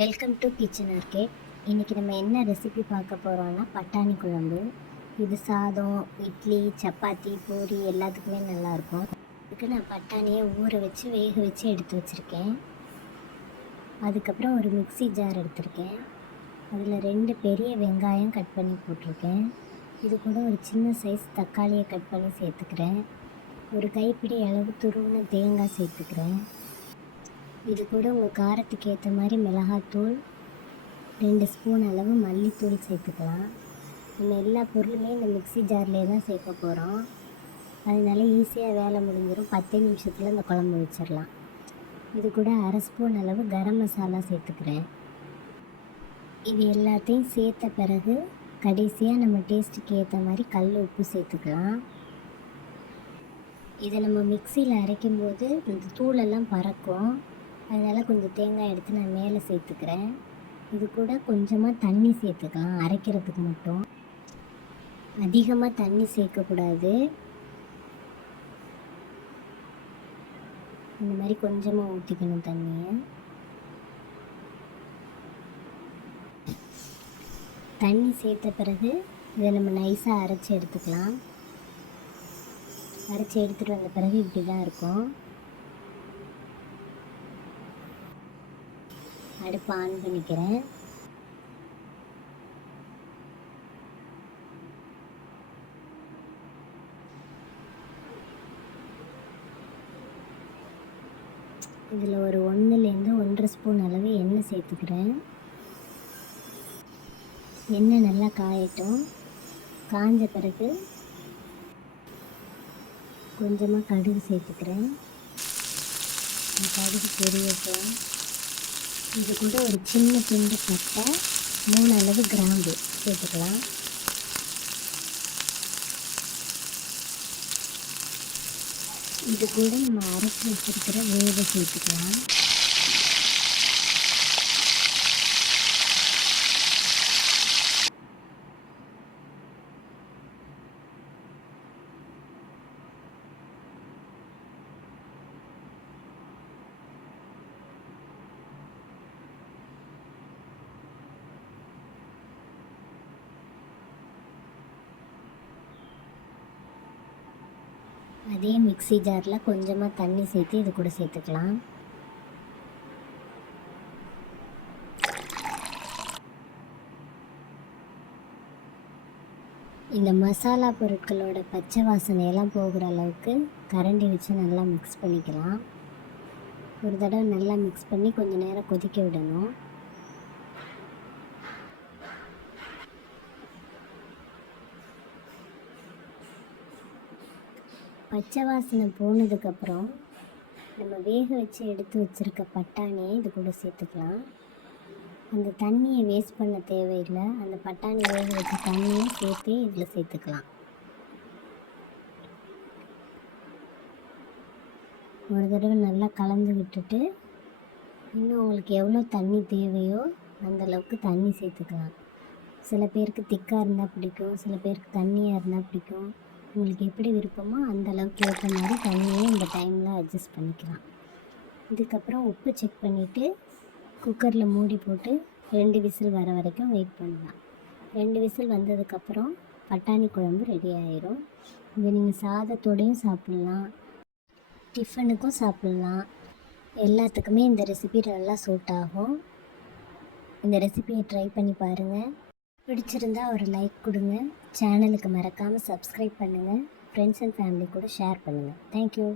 Welcome to kitchen arcade. இன்றைக்கி நம்ம என்ன ரெசிபி பார்க்க போகிறோன்னா பட்டாணி குழம்பு. இது சாதம், இட்லி, சப்பாத்தி, பூரி எல்லாத்துக்குமே நல்லாயிருக்கும். இதுக்கு நான் பட்டாணியை ஊற வச்சு வேக வச்சு எடுத்து வச்சுருக்கேன். அதுக்கப்புறம் ஒரு மிக்ஸி ஜார் எடுத்திருக்கேன். அதில் 2 பெரிய வெங்காயம் கட் பண்ணி போட்டிருக்கேன். இது கூட ஒரு சின்ன சைஸ் தக்காளியை கட் பண்ணி சேர்த்துக்கிறேன். ஒரு கைப்பிடி அளவு துருவின தேங்காய் சேர்த்துக்கிறேன். இது கூட உங்கள் காரத்துக்கு ஏற்ற மாதிரி மிளகாத்தூள், 2 ஸ்பூன் அளவு மல்லித்தூள் சேர்த்துக்கலாம். நம்ம எல்லா பொருளுமே இந்த மிக்ஸி ஜார்லேயே தான் சேர்க்க போகிறோம். அதனால ஈஸியாக வேலை முடிஞ்சிடும். 10 நிமிஷத்தில் இந்த குழம்பு வச்சிடலாம். இது கூட 1/2 ஸ்பூன் அளவு கரம் மசாலா சேர்த்துக்கிறேன். இது எல்லாத்தையும் சேர்த்த பிறகு கடைசியாக நம்ம டேஸ்ட்டுக்கு ஏற்ற மாதிரி கல் உப்பு சேர்த்துக்கலாம். இதை நம்ம மிக்சியில் அரைக்கும்போது இந்த தூளெல்லாம் பறக்கும். அதனால் கொஞ்சம் தேங்காய் எடுத்து நான் மேலே சேர்த்துக்கிறேன். இது கூட கொஞ்சமாக தண்ணி சேர்த்துக்கலாம். அரைக்கிறதுக்கு மட்டும் அதிகமாக தண்ணி சேர்க்கக்கூடாது. இந்த மாதிரி கொஞ்சமாக ஊற்றிக்கணும் தண்ணியை. தண்ணி சேர்த்த பிறகு இதை நம்ம நைஸாக அரைச்சி எடுத்துக்கலாம். அரைச்சி எடுத்துகிட்டு வந்த பிறகு இப்படி தான் இருக்கும். அடுப்பு ஆன் பண்ணிக்கிறேன். இதில் ஒரு 1லேருந்து 1.5 ஸ்பூன் அளவு எண்ணெய் சேர்த்துக்கிறேன். எண்ணெய் நல்லா காயட்டும். காஞ்ச பிறகு கொஞ்சமாக கடுகு சேர்த்துக்கிறேன். கடுகு பொரியட்டும். இது கூட ஒரு சின்ன துண்டு பட்டை, 3 அளவு கிராம்பு சேர்த்துக்கலாம். இது கூட நம்ம அரைச்சி வச்சிருக்கிற வேக சேர்த்துக்கலாம். அதே மிக்ஸி ஜாரில் கொஞ்சமாக தண்ணி சேர்த்து இது கூட சேர்த்துக்கலாம். இந்த மசாலா பொருட்களோட பச்சை வாசனையெல்லாம் போகிற அளவுக்கு கரண்டி வச்சு நல்லா மிக்ஸ் பண்ணிக்கலாம். ஒரு தடவை நல்லா மிக்ஸ் பண்ணி கொஞ்சம் நேரம் கொதிக்க விடணும். பச்சை வாசனை போனதுக்கப்புறம் நம்ம வேக வச்சு எடுத்து வச்சுருக்க பட்டாணியை இது கூட சேர்த்துக்கலாம். அந்த தண்ணியை வேஸ்ட் பண்ண தேவையில்லை. அந்த பட்டாணி வேக வச்ச தண்ணியை சேர்த்து இதில் சேர்த்துக்கலாம். ஒரு தடவை நல்லா கலந்து விட்டுட்டு இன்னும் உங்களுக்கு எவ்வளோ தண்ணி தேவையோ அந்தளவுக்கு தண்ணி சேர்த்துக்கலாம். சில பேருக்கு திக்காக இருந்தால் பிடிக்கும், சில பேருக்கு தண்ணியாக இருந்தால் பிடிக்கும். உங்களுக்கு எப்படி விருப்பமோ அந்த அளவுக்கு ஏற்ற மாதிரி தண்ணியை இந்த டைமில் அட்ஜஸ்ட் பண்ணிக்கலாம். இதுக்கப்புறம் உப்பு செக் பண்ணிவிட்டு குக்கரில் மூடி போட்டு 2 விசில் வர வரைக்கும் வெயிட் பண்ணலாம். 2 விசில் வந்ததுக்கப்புறம் பட்டாணி குழம்பு ரெடி ஆயிரும். இதை நீங்கள் சாதத்தோடையும் சாப்பிட்லாம், டிஃபனுக்கும் சாப்பிட்லாம். எல்லாத்துக்குமே இந்த ரெசிபி நல்லா சூட் ஆகும். இந்த ரெசிபியை ட்ரை பண்ணி பாருங்கள். பிடிச்சிருந்தா ஒரு லைக் கொடுங்க. சேனலுக்கு மறக்காமல் சப்ஸ்கிரைப் பண்ணுங்கள். ஃப்ரெண்ட்ஸ் அண்ட் ஃபேமிலி கூட ஷேர் பண்ணுங்கள். தேங்க்யூ.